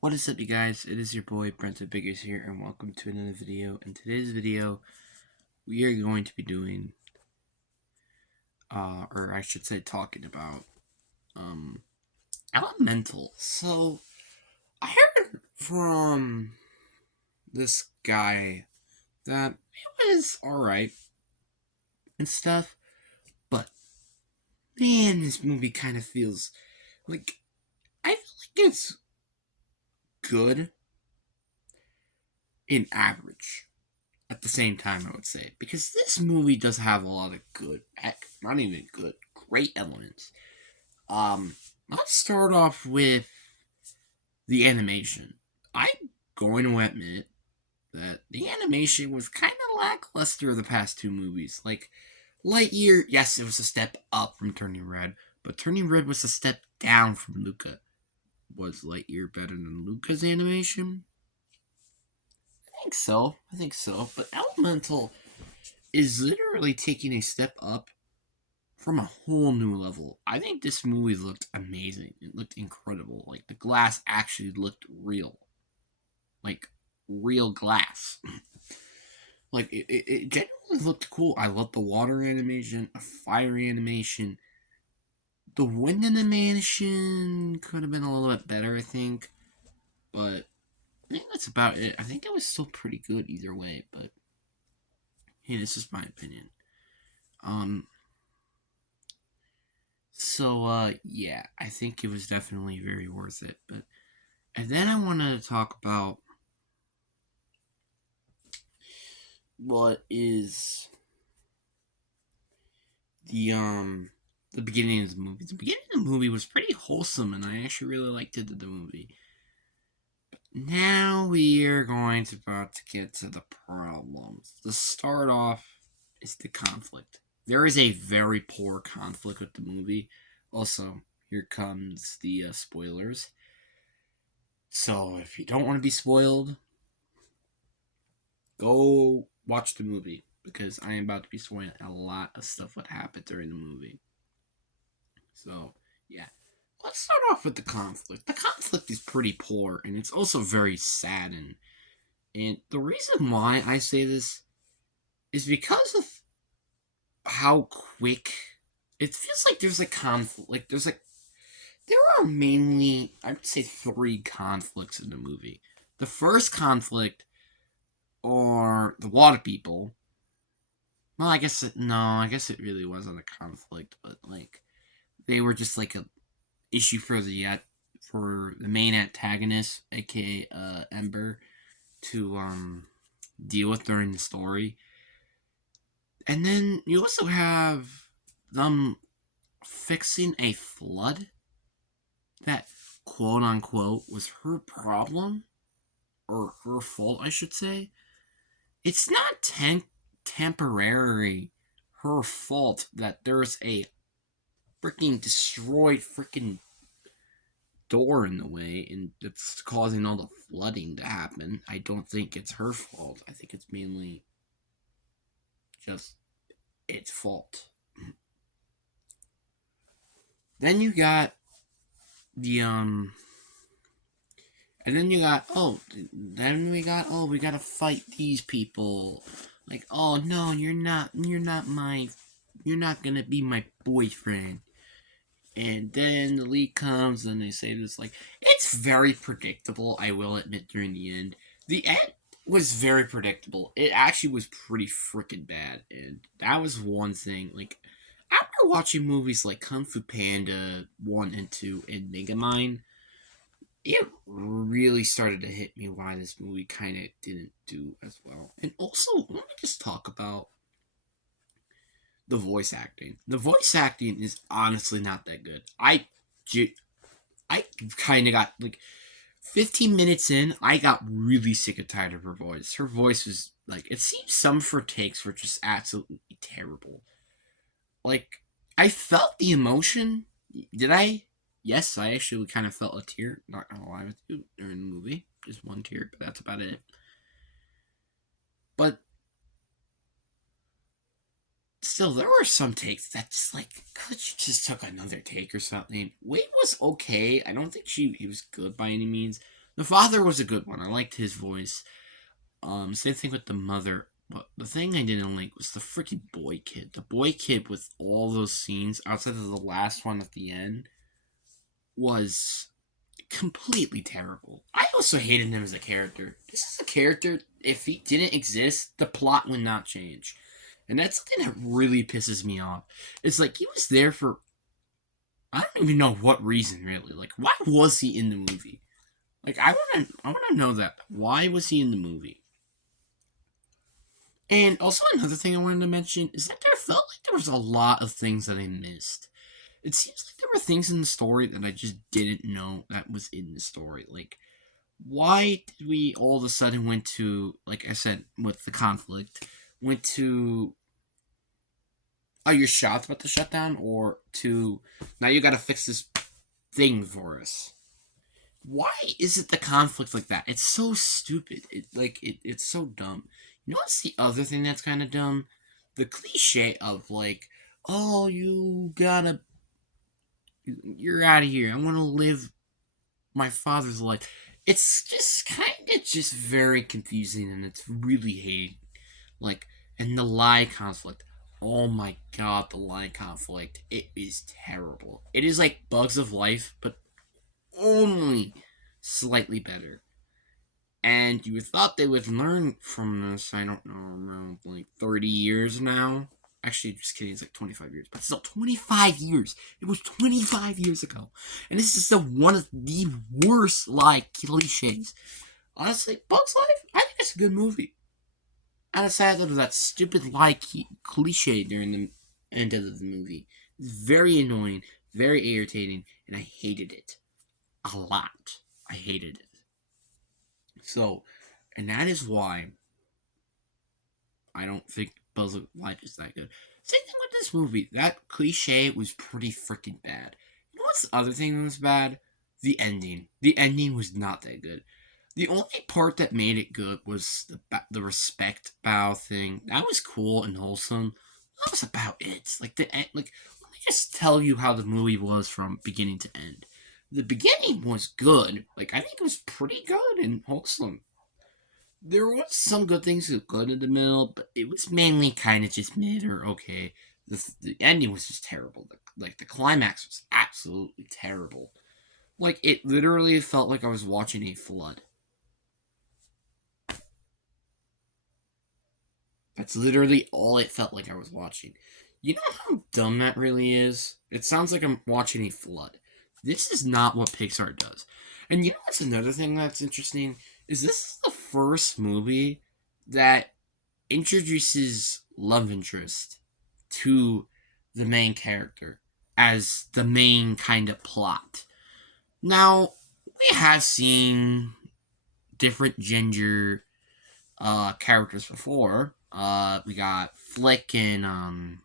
What is up, you guys? It is your boy Brent Biggers here, and welcome to another video. In today's video, we are going to be doing, or I should say, talking about, Elemental. So, I heard from this guy that it was alright and stuff, but man, this movie kind of feels like I feel like it's good in average. At the same time, I would say, because this movie does have a lot of good, heck, not even good, great elements. Um, let's start off with the animation. I'm going to admit that the animation was kind of lackluster the past two movies. Like, Lightyear, yes, it was a step up from Turning Red, but Turning Red was a step down from Luca. Was Lightyear better than Luca's animation? I think so. I think so. But Elemental is literally taking a step up from a whole new level. I think this movie looked amazing. It looked incredible. Like the glass actually looked real. Like real glass. Like it genuinely looked cool. I love the water animation, a fire animation. The wind animation could have been a little bit better, I think. But I think that's about it. I think it was still pretty good either way, but hey, this is my opinion. Um yeah, I think it was definitely very worth it. But and then I wanted to talk about what is the the beginning of the movie. The beginning of the movie was pretty wholesome, and I actually really liked it in the movie. Now we are going to about to get to the problems. The start off is the conflict. There is a very poor conflict with the movie. Also, here comes the spoilers. So if you don't want to be spoiled, go watch the movie because I am about to be spoiling a lot of stuff what happened during the movie. So yeah, let's start off with the conflict. The conflict is pretty poor and it's also very sad, and the reason why I say this is because of how quick it feels like there's a conflict. Like there are mainly, I would say, three conflicts in the movie. The first conflict are the water people. Well, I guess it really wasn't a conflict, but like they were just like a issue for the main antagonist, aka Ember, to deal with during the story. And then you also have them fixing a flood that quote unquote was her problem or her fault, I should say. It's not temporary her fault that there's a freaking destroyed freaking door in the way and it's causing all the flooding to happen. I don't think it's her fault. I think it's mainly just its fault. Then you got the and then you got then we gotta fight these people. Like, oh no, you're not gonna be my boyfriend. And then the lead comes and they say this, like, it's very predictable, I will admit, during the end. The end was very predictable. It actually was pretty freaking bad. And that was one thing. Like, after watching movies like Kung Fu Panda 1 and 2 and Megamind, it really started to hit me why this movie kind of didn't do as well. And also, let me just talk about the voice acting. The voice acting is honestly not that good. I kind of got like 15 minutes in, I got really sick and tired of her voice. Her voice was like, it seems some of her takes were just absolutely terrible. Like, I felt the emotion. Did I? Yes, I actually kind of felt a tear. Not gonna lie with you during the movie, just one tear, but that's about it. But still, there were some takes that just like, could you just took another take or something? Wade was okay. I don't think he was good by any means. The father was a good one. I liked his voice. Same thing with the mother. But the thing I didn't like was the freaking boy kid. The boy kid with all those scenes outside of the last one at the end was completely terrible. I also hated him as a character. This is a character, if he didn't exist, the plot would not change. And that's something that really pisses me off. It's like he was there for I don't even know what reason really. Like why was he in the movie? Like I wanna know that. Why was he in the movie? And also another thing I wanted to mention is that there felt like there was a lot of things that I missed. It seems like there were things in the story that I just didn't know that was in the story. Like, why did we all of a sudden went to, like I said, with the conflict, went to, oh, your shop's about to shut down, or to, now you gotta fix this thing for us. Why is it the conflict like that? It's so stupid. It's so dumb. You know what's the other thing that's kind of dumb? The cliche of like, oh, you're out of here. I want to live my father's life. It's just kind of just very confusing, and it's really hate. Like, and the lie conflict. Oh my god, the lie conflict. It is terrible. It is like Bugs of Life, but only slightly better. And you thought they would learn from this, I don't know, around like 30 years now. Actually, just kidding, it's like 25 years. But still, 25 years! It was 25 years ago. And this is one of the worst, like, cliches. Honestly, Bugs Life, I think it's a good movie. And aside of that stupid, like, cliche during the end of the movie. It's very annoying, very irritating, and I hated it. A lot. I hated it. So, and that is why I don't think Buzz of Life is that good. Same thing with this movie. That cliche was pretty freaking bad. You know what's the other thing that was bad? The ending. The ending was not that good. The only part that made it good was the respect bow thing. That was cool and wholesome. That was about it. Like the end. Like let me just tell you how the movie was from beginning to end. The beginning was good. Like I think it was pretty good and wholesome. There was some good things that good in the middle, but it was mainly kind of just mid or okay. The ending was just terrible. Like the climax was absolutely terrible. Like it literally felt like I was watching a flood. That's literally all it felt like I was watching. You know how dumb that really is? It sounds like I'm watching a flood. This is not what Pixar does. And you know what's another thing that's interesting? Is this is the first movie that introduces love interest to the main character as the main kind of plot. Now, we have seen different ginger characters before. We got Flick and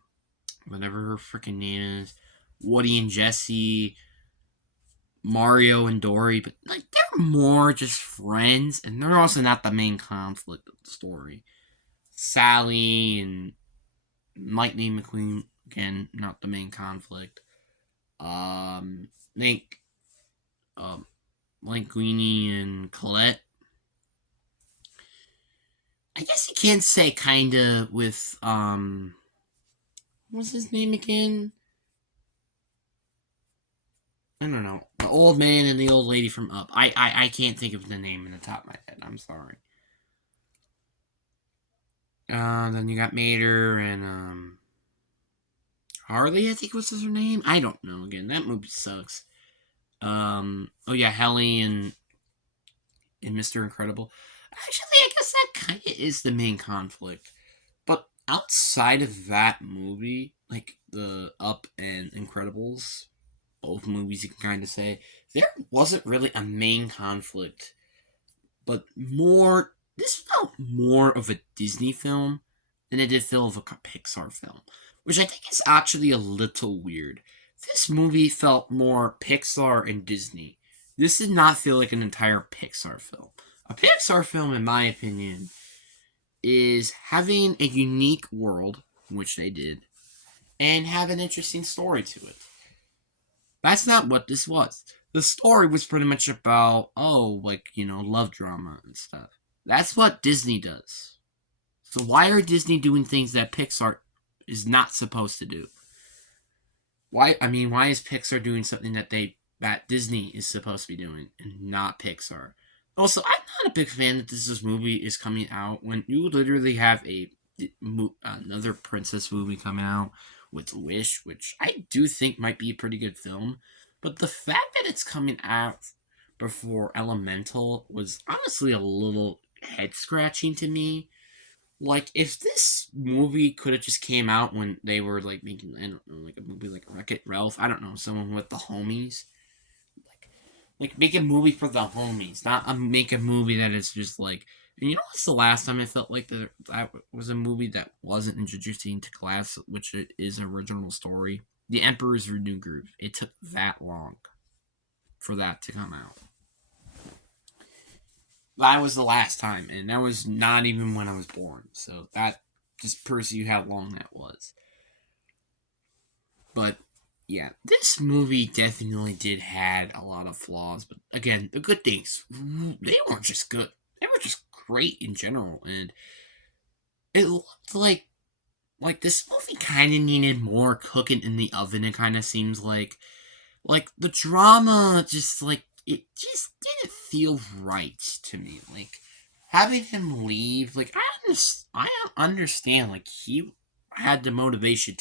whatever her freaking name is, Woody and Jesse, Mario and Dory, but like they're more just friends, and they're also not the main conflict of the story. Sally and Lightning McQueen, again, not the main conflict. Link, Linguini and Colette. I guess you can say kinda with what's his name again? I don't know. The old man and the old lady from Up. I can't think of the name in the top of my head. I'm sorry. Then you got Mater and Harley, I think was her name. I don't know. Again, that movie sucks. Oh yeah, Helly and Mr. Incredible. Actually, I guess that kind of is the main conflict. But outside of that movie, like the Up and Incredibles, both movies you can kind of say, there wasn't really a main conflict, but more. This felt more of a Disney film than it did feel of a Pixar film, which I think is actually a little weird. This movie felt more Pixar and Disney. This did not feel like an entire Pixar film. A Pixar film, in my opinion, is having a unique world, which they did, and have an interesting story to it. That's not what this was. The story was pretty much about, oh, like, love drama and stuff. That's what Disney does. So why are Disney doing things that Pixar is not supposed to do? Why is Pixar doing something that Disney is supposed to be doing and not Pixar? Also, I'm not a big fan that this movie is coming out when you literally have another princess movie coming out with Wish, which I do think might be a pretty good film. But the fact that it's coming out before Elemental was honestly a little head scratching to me. Like, if this movie could have just came out when they were like making, I don't know, like a movie like Wreck-It Ralph, I don't know, someone with the homies, like make a movie for the homies, not make a movie that is just like. And you know what's the last time I felt like that was a movie that wasn't introducing to class, which it is an original story? The Emperor's New Groove. It took that long for that to come out. That was the last time, and that was not even when I was born. So that just proves you how long that was. But yeah, this movie definitely did had a lot of flaws. But again, the good things, they weren't just good; they were just great in general. And it looked like this movie kind of needed more cooking in the oven. It kind of seems like the drama just like it just didn't feel right to me. Like having him leave, like I understand, like he had the motivation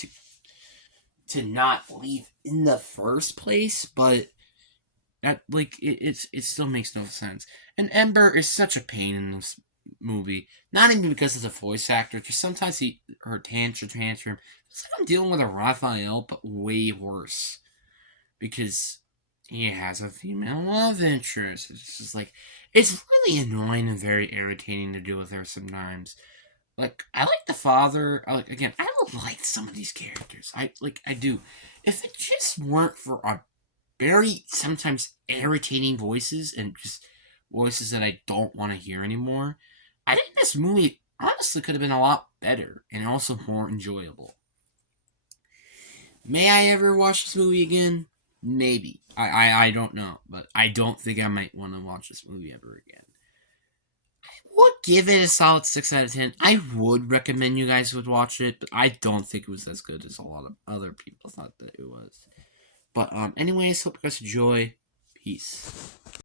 to not leave in the first place, but that like it still makes no sense. And Ember is such a pain in this movie. Not even because of the voice actor, just sometimes her tantrum. It's like I'm dealing with a Raphael, but way worse because he has a female love interest. It's just like it's really annoying and very irritating to deal with her sometimes. Like I like the father. I like some of these characters. I do. If it just weren't for a very sometimes irritating voices and just voices that I don't want to hear anymore, I think this movie honestly could have been a lot better and also more enjoyable. May I ever watch this movie again? Maybe. I don't know, but I don't think I might want to watch this movie ever again. Would give it a solid 6 out of 10. I would recommend you guys would watch it, but I don't think it was as good as a lot of other people thought that it was. But anyways, hope you guys enjoy. Peace.